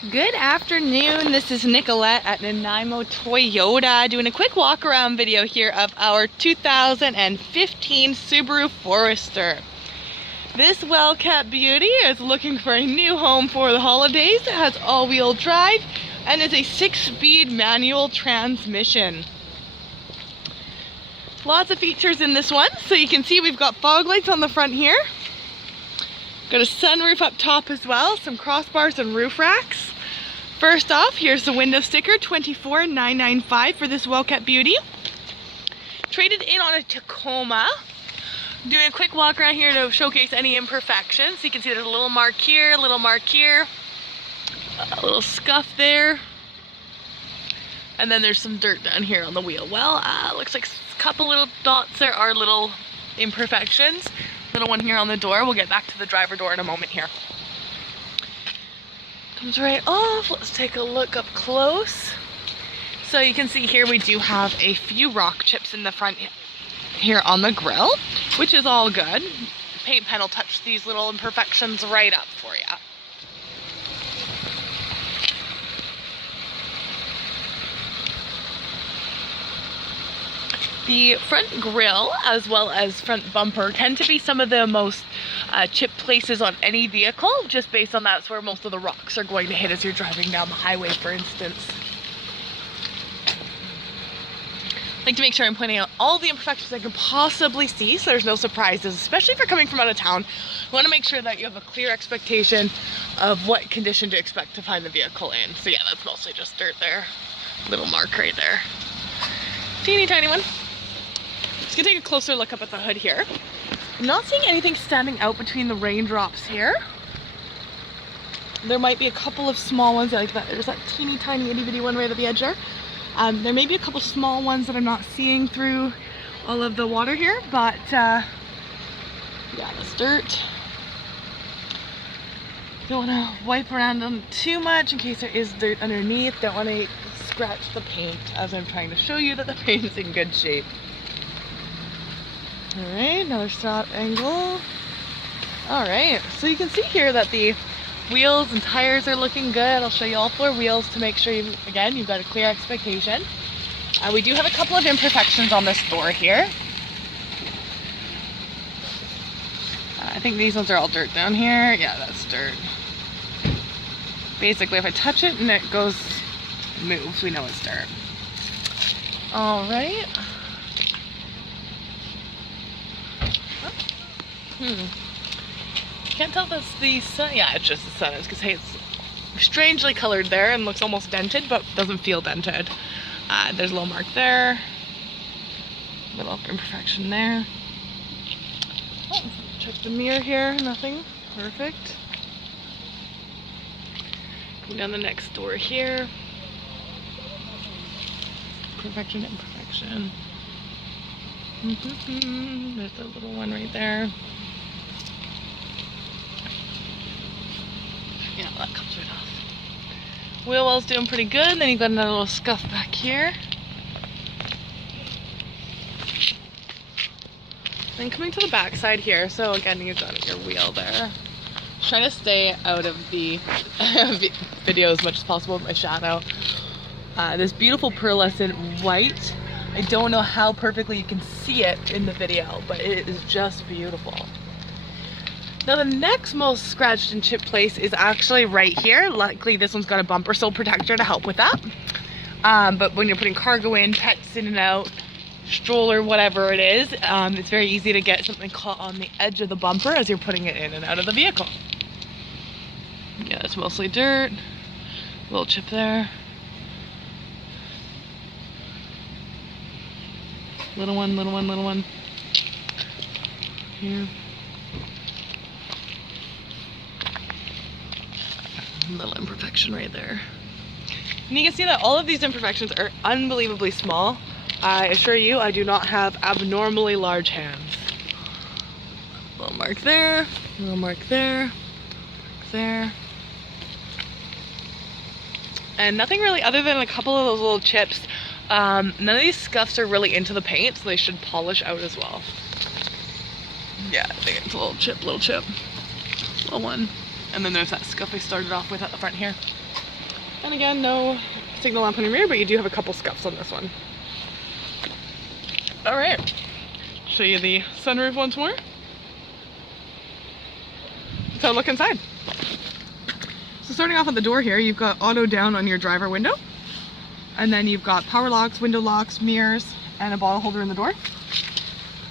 Good afternoon, this is Nicolette at Nanaimo Toyota doing a quick walk around video here of our 2015 Subaru Forester. This well-kept beauty is looking for a new home for the holidays. It has all-wheel drive and is a 6-speed manual transmission. Lots of features in this one. So you can see we've got fog lights on the front here. Got a sunroof up top as well, some crossbars and roof racks. First off, here's the window sticker, $24,995 for this well-kept beauty. Traded in on a Tacoma. Doing a quick walk around here to showcase any imperfections. So you can see there's a little mark here, a little mark here, a little scuff there. And then there's some dirt down here on the wheel well. Looks like a couple little dots there are little imperfections. Little one here on the door. We'll get back to the driver door in a moment here. Comes right off. Let's take a look up close. So you can see here we do have a few rock chips in the front here on the grille, which is all good. The paint pen will touch these little imperfections right up for you. The front grille as well as front bumper tend to be some of the most chipped places on any vehicle, just based on that's where most of the rocks are going to hit as you're driving down the highway, for instance. I like to make sure I'm pointing out all the imperfections I can possibly see so there's no surprises, especially if you're coming from out of town. You want to make sure that you have a clear expectation of what condition to expect to find the vehicle in. So yeah, that's mostly just dirt there. Little mark right there. Teeny tiny one. Just gonna take a closer look up at the hood here. I'm not seeing anything standing out between the raindrops here. There might be a couple of small ones like that. There's that teeny tiny itty bitty one right at the edge there. There may be a couple small ones that I'm not seeing through all of the water here, but yeah, that's dirt. Don't want to wipe around them too much in case there is dirt underneath. Don't want to scratch the paint as I'm trying to show you that the paint's in good shape. Alright, another stop angle. Alright, so you can see here that the wheels and tires are looking good. I'll show you all 4 wheels to make sure, you've got a clear expectation. We do have a couple of imperfections on this door here. I think these ones are all dirt down here. Yeah, that's dirt. Basically, if I touch it and it moves, we know it's dirt. Alright. Can't tell if that's the sun. Yeah, it's just the sun. It's because, hey, it's strangely colored there and looks almost dented, but doesn't feel dented. There's a little mark there. Little imperfection there. Oh, check the mirror here. Nothing. Perfect. Go down the next door here. Imperfection, imperfection. There's a little one right there. Yeah, that comes right off. Wheel well's doing pretty good. Then you've got another little scuff back here. Then coming to the back side here. So again, you've got your wheel there. Trying to stay out of the video as much as possible with my shadow. This beautiful pearlescent white. I don't know how perfectly you can see it in the video, but it is just beautiful. Now the next most scratched and chipped place is actually right here. Luckily this one's got a bumper sole protector to help with that. But when you're putting cargo in, pets in and out, stroller, whatever it is, it's very easy to get something caught on the edge of the bumper as you're putting it in and out of the vehicle. Yeah, it's mostly dirt. Little chip there. Little one, little one, little one. Here. Little imperfection right there. And you can see that all of these imperfections are unbelievably small. I assure you, I do not have abnormally large hands. Little mark there, little mark there, mark there. And nothing really other than a couple of those little chips. None of these scuffs are really into the paint, so they should polish out as well. Yeah, I think it's a little chip, little one. And then there's that scuff I started off with at the front here. And again, no signal lamp on your mirror, but you do have a couple scuffs on this one. All right, show you the sunroof once more. So look inside. So starting off at the door here, you've got auto down on your driver window. And then you've got power locks, window locks, mirrors, and a bottle holder in the door.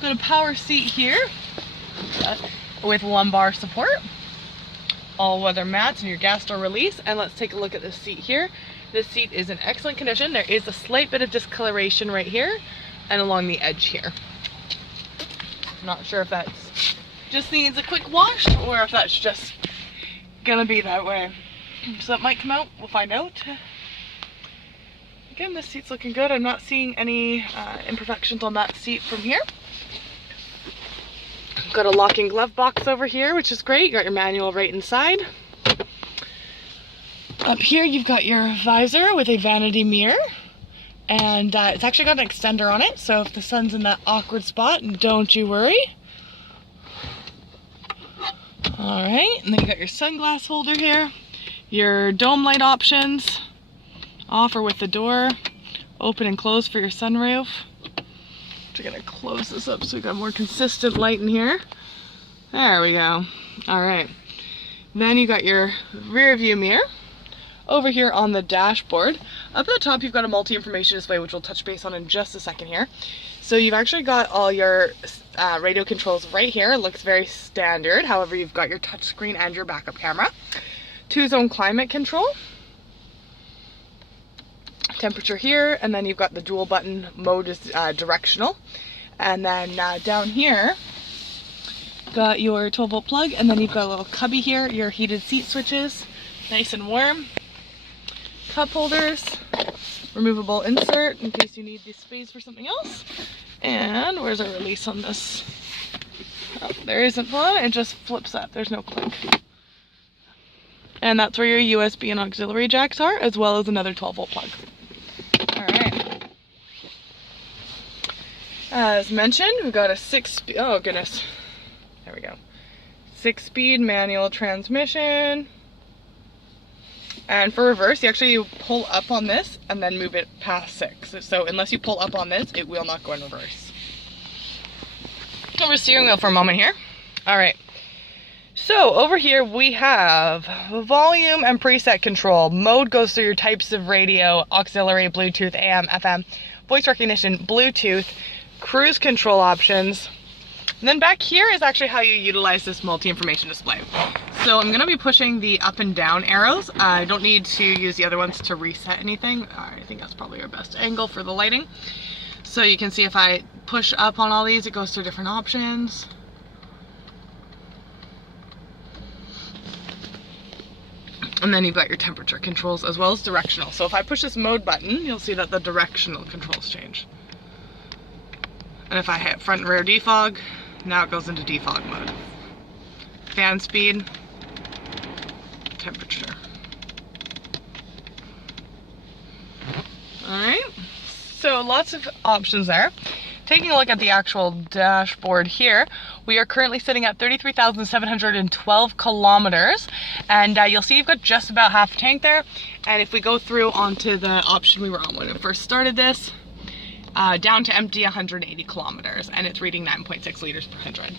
Got a power seat here with lumbar support. All weather mats and your gas door release. And let's take a look at this seat here. This seat is in excellent condition. There is a slight bit of discoloration right here and along the edge here. Not sure if that's just needs a quick wash or if that's just gonna be that way. So that might come out, we'll find out. Again, this seat's looking good. I'm not seeing any imperfections on that seat from here. Got a locking glove box over here, which is great. You got your manual right inside. Up here, you've got your visor with a vanity mirror. And it's actually got an extender on it, so if the sun's in that awkward spot, don't you worry. All right, and then you got your sunglass holder here. Your dome light options, off or with the door, open and close for your sunroof. I'm gonna close this up so we got more consistent light in here. There we go. All right. Then you got your rear view mirror. Over here on the dashboard, up at the top you've got a multi-information display, which we'll touch base on in just a second here. So you've actually got all your radio controls right here. It looks very standard. However, you've got your touchscreen and your backup camera. 2-zone climate control. Temperature here, and then you've got the dual button mode is directional. And then down here, got your 12-volt plug, and then you've got a little cubby here, your heated seat switches, nice and warm. Cup holders, removable insert in case you need the space for something else. And where's our release on this? Oh, there isn't one, it just flips up, there's no click. And that's where your USB and auxiliary jacks are, as well as another 12-volt plug. All right. As mentioned, we've got a 6-speed, oh goodness, there we go. 6-speed manual transmission. And for reverse, you pull up on this and then move it past 6. So unless you pull up on this, it will not go in reverse. Over steering wheel for a moment here. All right. So over here we have volume and preset control. Mode goes through your types of radio, auxiliary, Bluetooth, AM, FM, voice recognition, Bluetooth, cruise control options. And then back here is actually how you utilize this multi-information display. So I'm going to be pushing the up and down arrows. I don't need to use the other ones to reset anything. I think that's probably our best angle for the lighting. So you can see if I push up on all these, it goes through different options. And then you've got your temperature controls as well as directional. So if I push this mode button, you'll see that the directional controls change. And if I hit front and rear defog, now it goes into defog mode. Fan speed, temperature. All right, so lots of options there. Taking a look at the actual dashboard here, we are currently sitting at 33,712 kilometers, and you'll see you've got just about half a tank there. And if we go through onto the option we were on when we first started this, down to empty 180 kilometers, and it's reading 9.6 liters per 100.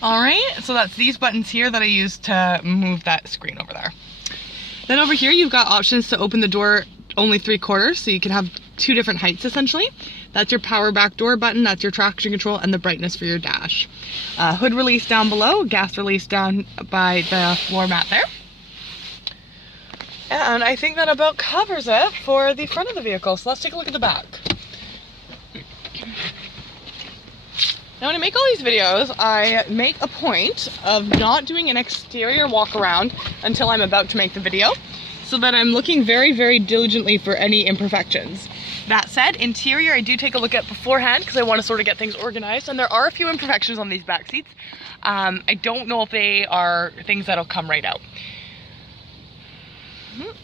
All right, so that's these buttons here that I use to move that screen over there. Then over here, you've got options to open the door only 3/4, so you can have 2 different heights essentially. That's your power back door button, that's your traction control, and the brightness for your dash. Hood release down below, gas release down by the floor mat there. And I think that about covers it for the front of the vehicle. So let's take a look at the back. Now when I make all these videos, I make a point of not doing an exterior walk around until I'm about to make the video, so that I'm looking very, very diligently for any imperfections. That said, interior I do take a look at beforehand because I want to sort of get things organized, and there are a few imperfections on these back seats. I don't know if they are things that'll come right out.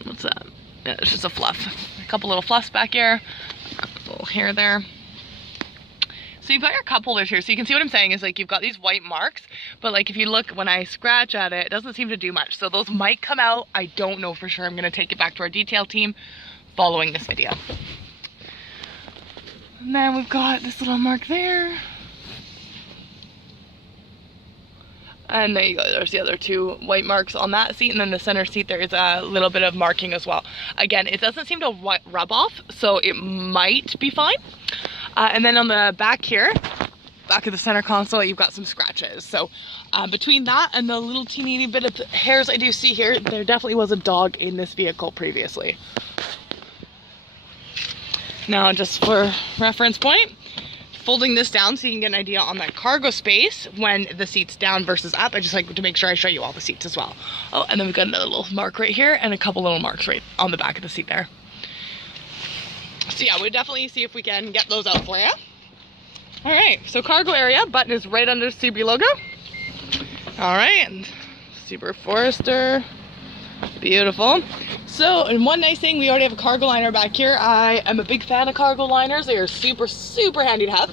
What's that? Yeah, it's just a fluff. A couple little fluffs back here, a little hair there. So you've got your cup holders here. So you can see what I'm saying is like you've got these white marks, but like if you look, when I scratch at it, it doesn't seem to do much. So those might come out. I don't know for sure. I'm gonna take it back to our detail team following this video. And then we've got this little mark there. And there you go, there's the other two white marks on that seat, and then the center seat there is a little bit of marking as well. Again, it doesn't seem to rub off, so it might be fine. And then on the back here, back of the center console, you've got some scratches. So between that and the little teeny bit of hairs I do see here, there definitely was a dog in this vehicle previously. Now, just for reference point, folding this down so you can get an idea on that cargo space when the seat's down versus up. I just like to make sure I show you all the seats as well. Oh, and then we've got another little mark right here and a couple little marks right on the back of the seat there. So yeah, we'll definitely see if we can get those out for you. All right, so cargo area, button is right under the Subaru logo. All right, and Subaru Forester, beautiful. So, and one nice thing, we already have a cargo liner back here. I am a big fan of cargo liners. They are super, super handy to have.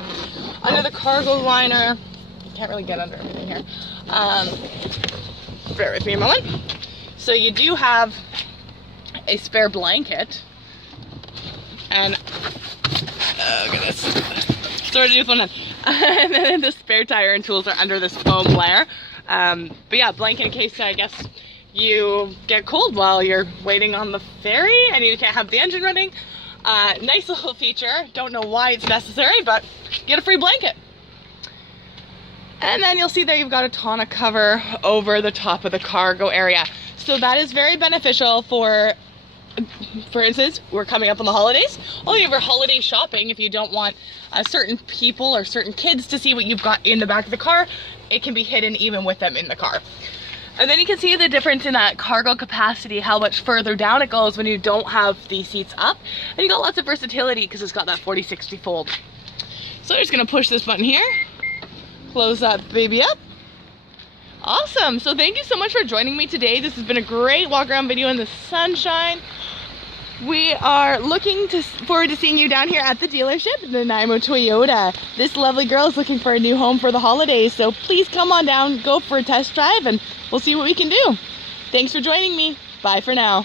Under the cargo liner, can't really get under everything here. Bear with me a moment. So you do have a spare blanket. And, oh goodness, sorry to do this one then. And then the spare tire and tools are under this foam layer. But yeah, blanket in case, I guess, you get cold while you're waiting on the ferry and you can't have the engine running. Nice little feature. Don't know why it's necessary, but get a free blanket. And then you'll see that you've got a tonneau cover over the top of the cargo area. So that is very beneficial for instance, we're coming up on the holidays. All of your holiday shopping, if you don't want certain people or certain kids to see what you've got in the back of the car, it can be hidden even with them in the car. And then you can see the difference in that cargo capacity, how much further down it goes when you don't have the seats up. And you got lots of versatility because it's got that 40-60 fold. So I'm just gonna push this button here, close that baby up. Awesome, so thank you so much for joining me today. This has been a great walk around video in the sunshine. We are looking forward to seeing you down here at the dealership, the Nanaimo Toyota. This lovely girl is looking for a new home for the holidays, so please come on down, go for a test drive, and we'll see what we can do. Thanks for joining me. Bye for now.